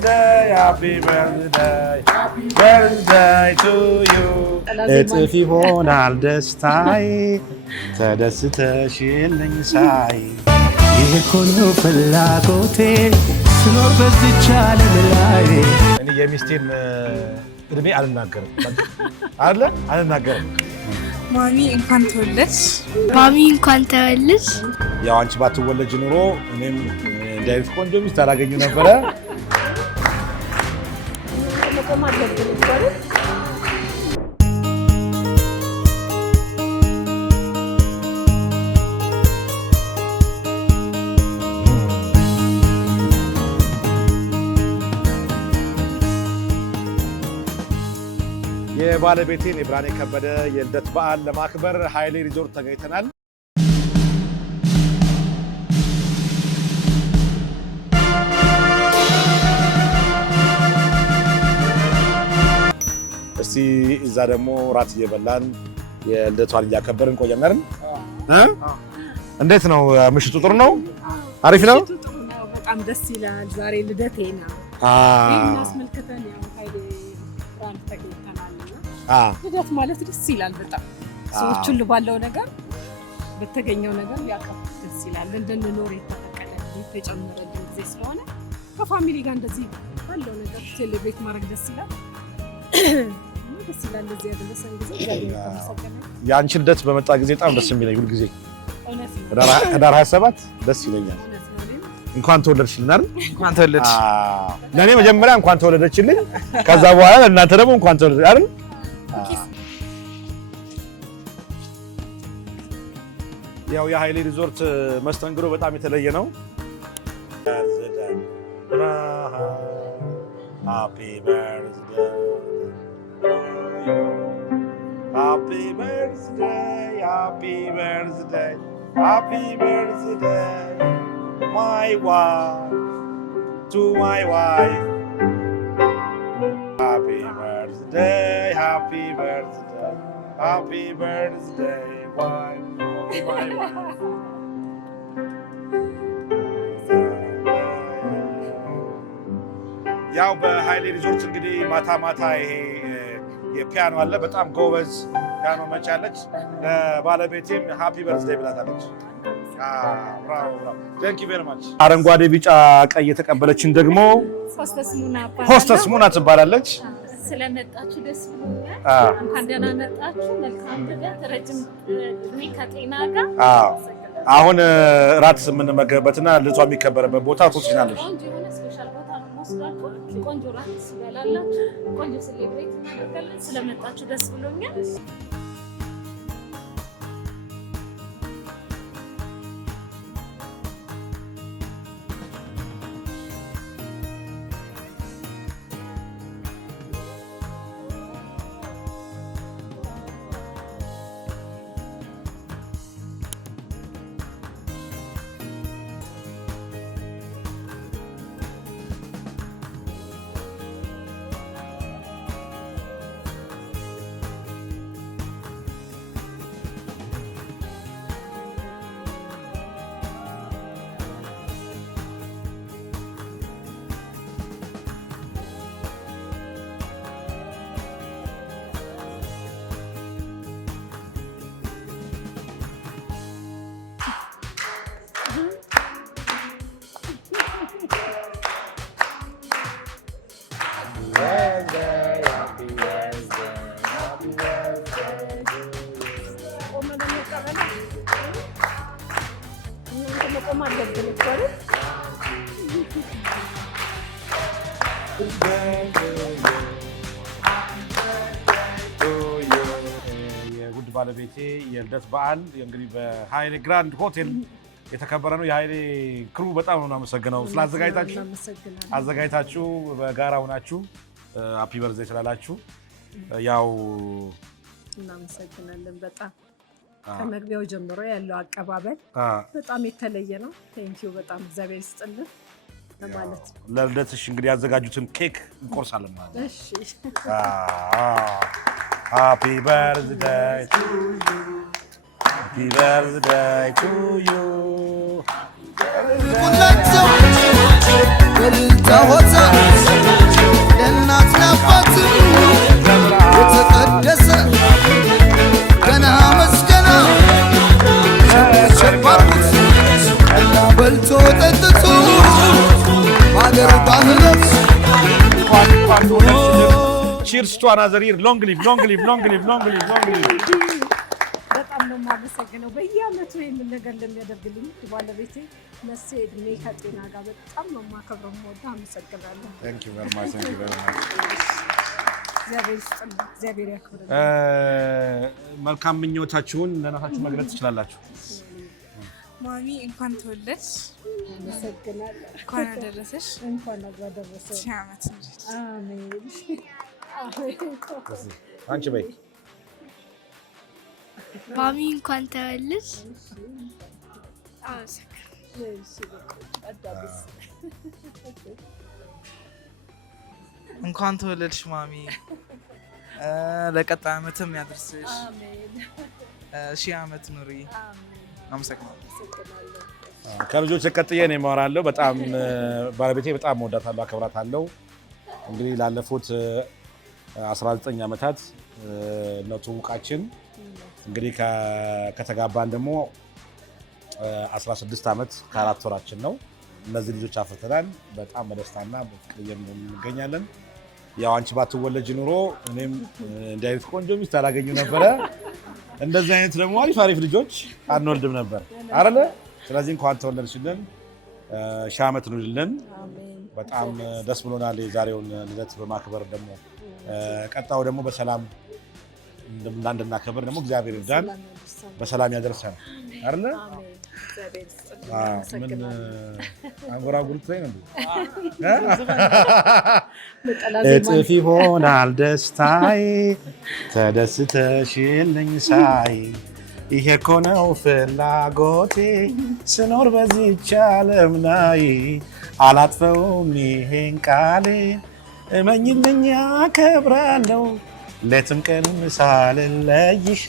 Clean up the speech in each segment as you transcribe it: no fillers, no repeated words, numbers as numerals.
happy birthday, happy birthday to you. እጥፍ ይሆናል ደስታዬ ተደስተሽልኝ ሳይ ይሄ እኮ ነው ፍላጎቴ ስኖር በዚች ዓለም ላይ እኔ የሚስቴን እድሜ አልናገርም አልናገርም። ማሚ እንኳን ተወለድሽ። ማሚ እንኳን ተወለድሽ። ያው አንቺ ባትወለጅ ኑሮ እኔም እንዳይት ቆንጆ ሚስት አላገኙ ነበረ። የባለቤቴን የብርሃኔ ከበደ የልደት በዓል ለማክበር ኃይሌ ሪዞርት ተገኝተናል። እስቲ እዛ ደግሞ ራት እየበላን የልደቷን እያከበርን ቆየናል። እንዴት ነው ምሽቱ? ጥሩ ነው? አሪፍ ነው? በጣም ደስ ይላል። ዛሬ ልደቴ ነው። እናስመልክተን ያው ኃይሌ ብራንድ ተገኝተናልና ልደት ማለት ደስ ይላል በጣም ሰዎች ሁሉ ባለው ነገር በተገኘው ነገር ያከብሩ ደስ ይላል። እንድንኖር የተፈቀደልን የተጨመረልን ጊዜ ስለሆነ ከፋሚሊ ጋር እንደዚህ ባለው ነገር ሴሌብሬት ማድረግ ደስ ይላል። ደስ ይላል። እንደዚህ ያደረሰን ጊዜ የአንቺ ልደት በመጣ ጊዜ በጣም ደስ የሚለኝ ሁል ጊዜ ህዳር 27 ደስ ይለኛል። እንኳን ተወለድሽልን አይደል? እንኳን ተወለድሽ። ለኔ መጀመሪያ እንኳን ተወለደችልኝ፣ ከዛ በኋላ ለእናንተ ደግሞ እንኳን ተወለድ አይደል? ያው የኃይሌ ሪዞርት መስተንግዶ በጣም የተለየ ነው። Happy birthday, happy birthday, happy birthday, happy birthday, my wife, to my wife. Happy birthday, happy birthday, happy birthday, wife, to my wife. ያው በኃይሌ ሪዞርት እንግዲህ ማታ ማታ ይሄ የፒያኖ አለ። በጣም ጎበዝ ፒያኖ መቻለች። ለባለቤቴም ሃፒ በርዝዴይ ብላታለች። ቴንክ ዩ ቬሪ ማች። አረንጓዴ ቢጫ ቀይ የተቀበለችን ደግሞ ሆስተስ ሙና ትባላለች። ስለመጣችሁ ደስ ብሎኛል። እንኳን ደህና መጣችሁ። መልካም ልደት፣ ረጅም እድሜ ከጤና ጋር። አሁን ራት የምንመገብበትና ልደቷ የሚከበርበት ቦታ ትወስጂናለሽ። ቆንጆ ራት ትበላላችሁ። ቆንጆ ሴሌብሬት እናደርጋለን። ስለመጣችሁ ደስ ብሎኛል። የውድ ባለቤቴ የልደት በዓል እንግዲህ በኃይሌ ግራንድ ሆቴል የተከበረ ነው። የኃይሌ ክሩ በጣም ነው የማመሰግነው አዘጋጅታችሁ በጋራ ሆናችሁ ሃፒ በርዝዴይ ስላላችሁ ያው እናመሰግናለን በጣም ከመግቢያው ጀምሮ ያለው አቀባበል በጣም የተለየ ነው። ቴንኪው በጣም እግዚአብሔር ይስጥልን ለማለት ለልደትሽ እንግዲህ ያዘጋጁትን ኬክ እንቆርሳለን ማለት ነው። እሺ ሃፒ በርዝዴይ ቱ ዩ ሃፒ በርዝዴይ ቱ ዩ Good luck to you. እንኳን ተወለድሽልን። ቺርስ ቱ አናዘር ይር ሎንግ ሊቭ ሎንግ ሊቭ ሎንግ ሊቭ ሎንግ ሊቭ ሎንግ ሊቭ። በጣም ነው የማመሰግነው በየዓመቱ ይሄንን ነገር ለሚያደርግልኝ ባለቤቴ መሴ እድሜ ከጤና ጋር በጣም ነው የማከብረው የምወደው። አመሰግናለሁ። ታንክ ዩ ቬሪ ማች ታንክ ዩ ቬሪ ማች። እግዚአብሔር ይስጥልኝ፣ እግዚአብሔር ያክብርልኝ። መልካም ምኞታችሁን ለናታችሁ መግለጽ ትችላላችሁ። ማሚ እንኳን ተወለድሽ። አመሰግናለሁ። እንኳን አደረሰሽ። እንኳን አደረሰሽ። ሺህ ዓመት ኑሪ። አሜን። አንቺ በይ ማሚ እንኳን ተወለድሽ። እንኳን ተወለድሽ ማሚ። ለቀጣይ ዓመትም ያድርስሽ። ሺህ ዓመት ኑሪ። አመሰግናለሁ። ከልጆች ቀጥዬ ነው የማወራለሁ። በጣም ባለቤቴ በጣም ወዳታለሁ፣ አከብራታለሁ። እንግዲህ ላለፉት 19 ዓመታት ነው ትውውቃችን። እንግዲህ ከተጋባን ደግሞ 16 ዓመት ከ4 ወራችን ነው። እነዚህ ልጆች አፍርተናል። በጣም በደስታና በፍቅር እንገኛለን። ያው አንቺ ባትወለጅ ኑሮ እኔም እንዲህ አይነት ቆንጆ ሚስት አላገኘሁ ነበረ። እንደዚህ አይነት ደግሞ አሪፍ ልጆች አንወልድም ነበር አይደለ? ስለዚህ እንኳን ተወለድሽልን፣ ሺህ ዓመት ኑሪልን። በጣም ደስ ብሎናል የዛሬውን ልደት በማክበር ደግሞ ቀጣው ደግሞ በሰላም እንድናከብር ደግሞ እግዚአብሔር ይርዳን፣ በሰላም ያደርሰን አይደለ? ምን አንጎራጉሩት ላይ ነው? እጥፍ ይሆናል ደስታዬ ተደስተሽልኝ ሳይ፣ ይሄ እኮ ነው ፍላጎቴ ስኖር በዚህች ዓለም ላይ፣ አላጥፈውም ይሄን ቃሌን እመኝልኝ አከብራለሁ፣ ሌትም ቀንም ሳልለይሽ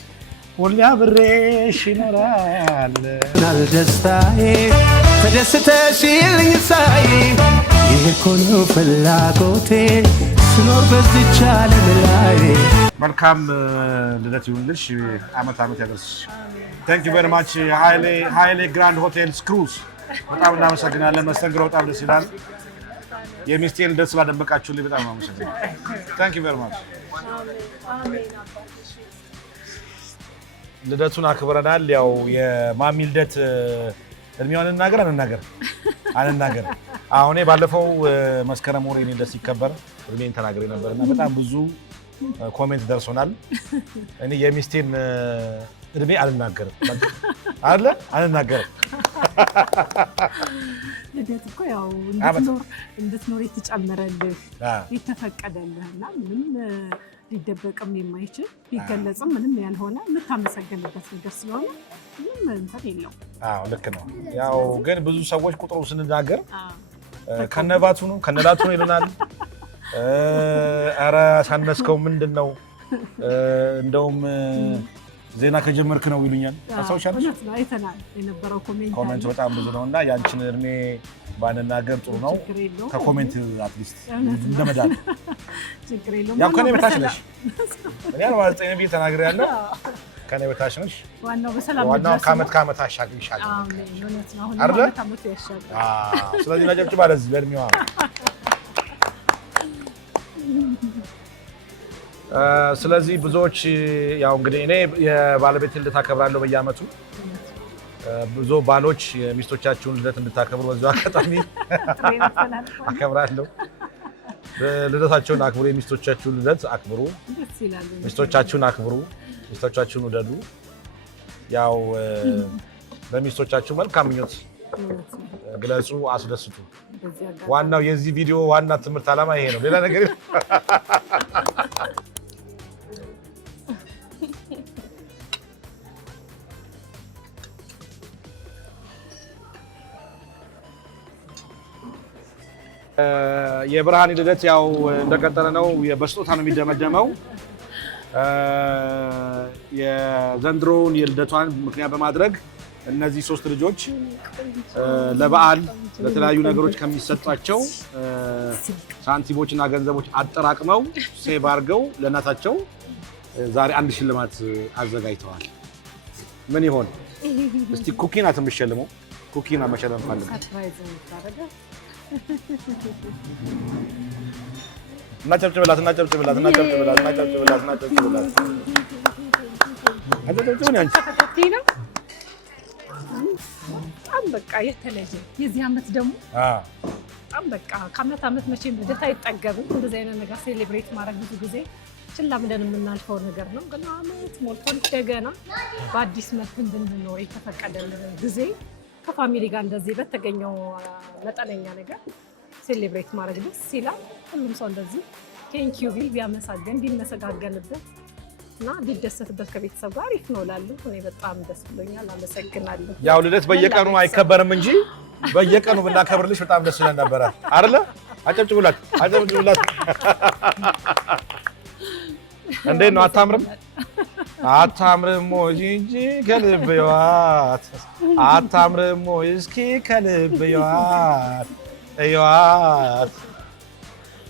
ሁሌ አብሬሽ እኖራለሁ። ደስታዬ ተደስተሽልኝ ሳይ፣ ይሄ እኮ ነው ፍላጎቴ ስኖር በዚህች ዓለም ላይ። መልካም ልደት ይሁንልሽ፣ ዓመት ያደርስሽ። ታንክ ዩ ቬሪ ማች ሃይሌ ግራንድ ሆቴል ክሩዝ። በጣም እናመሰግናለን። መስተንግዶ በጣም ደስ ይላል። የሚስቴን ልደት ስላደመቃችሁልኝ በጣም አመሰግናለሁ። ታንክ ዩ ቬሪ ማች። ልደቱን አክብረናል። ያው የማሚ ልደት እድሜዋን አንናገር። አሁን ባለፈው መስከረም ወር የኔ ልደት ሲከበር እድሜን ተናግሬ ነበርና በጣም ብዙ ኮሜንት ደርሶናል። እኔ የሚስቴን እድሜ አልናገርም አልናገርም። ልደት እኮ ያው እንድትኖር የተጨመረልህ የተፈቀደልህ እና ምንም ሊደበቅም የማይችል ሊገለጽም ምንም ያልሆነ የምታመሰግንበት ነገር ስለሆነ ምንም እንትን የለውም። ልክ ነው። ያው ግን ብዙ ሰዎች ቁጥሩ ስንናገር ከነባቱ ነው ከነዳቱ ነው ይሉናል። ኧረ ሳነስከው ምንድን ነው እንደውም ዜና ከጀመርክ ነው ይሉኛል። አሳውሻለሁ። አይተናል የነበረው ኮሜንት በጣም ብዙ ነው እና ያንቺን እድሜ ባንናገር ጥሩ ነው። ከኮሜንት አትሊስት እንደመዳል ችግር የለውም። ያው ከኔ በታች ነሽ። እኔ 49 ብዬ ተናግሬያለሁ። ከኔ በታች ነሽ። ዋናው በሰላም ከዓመት አሻግሪሻለሁ። እውነት ነው። አሁን ዓመት ያሻግር። ስለዚህ ነጨብጭባ ለዚህ ለእድሜዋ ስለዚህ ብዙዎች ያው እንግዲህ እኔ የባለቤቴን ልደት አከብራለሁ በየዓመቱ። ብዙ ባሎች የሚስቶቻችሁን ልደት እንድታከብሩ በዚሁ አጋጣሚ አከብራለሁ። ልደታቸውን አክብሩ፣ የሚስቶቻችሁን ልደት አክብሩ፣ ሚስቶቻችሁን አክብሩ፣ ሚስቶቻችሁን ውደዱ። ያው በሚስቶቻችሁ መልካም ምኞት ግለጹ፣ አስደስቱ። ዋናው የዚህ ቪዲዮ ዋና ትምህርት ዓላማ ይሄ ነው። ሌላ ነገር የብርሃን ልደት ያው እንደቀጠለ ነው። በስጦታ ነው የሚደመደመው። የዘንድሮውን የልደቷን ምክንያት በማድረግ እነዚህ 3 ልጆች ለበዓል ለተለያዩ ነገሮች ከሚሰጧቸው ሳንቲሞችና ገንዘቦች አጠራቅመው ሴቭ አድርገው ለእናታቸው ዛሬ አንድ ሽልማት አዘጋጅተዋል። ምን ይሆን እስቲ? ኩኪ ናት የምትሸልመው። ኩኪና መሸለም ፈልግ እናጨብጭብላት እናጨብጭብላት እናጨብጭብላት እናጨብጭብላት እናጨብጭብላት አጨብጭብኝ አንቺ በጣም በቃ የተለየ የዚህ ዓመት ደግሞ በጣም በቃ ከዓመት ዓመት መቼም ልደት አይጠገብም። እንደዚህ አይነት ነገር ሴሌብሬት ማድረግ ብዙ ጊዜ ችላ ብለን የምናልፈው ነገር ነው። ግን ዓመት ሞልቶን እንደገና በአዲስ መልክ እንድንኖር የተፈቀደልን ጊዜ ከፋሚሊ ጋር እንደዚህ በተገኘው መጠነኛ ነገር ሴሌብሬት ማድረግ ደስ ይላል። ሁሉም ሰው እንደዚህ ቴንኪዩ ቢል ቢያመሰግን ቢመሰጋገንበት እና ቢደሰትበት ከቤተሰብ ጋር አሪፍ ነው እላለሁ። እኔ በጣም ደስ ብሎኛል። አመሰግናለሁ። ያው ልደት በየቀኑ አይከበርም እንጂ በየቀኑ ብናከብርልሽ በጣም ደስ ይለን ነበረ አይደለ? አጨብጭቡላት አጨብጭቡላት። እንዴት ነው? አታምርም? አታምርም ወይ እንጂ ከልብ ይዋት አታምርም ወይ እስኪ ከልብ ይዋት ይዋት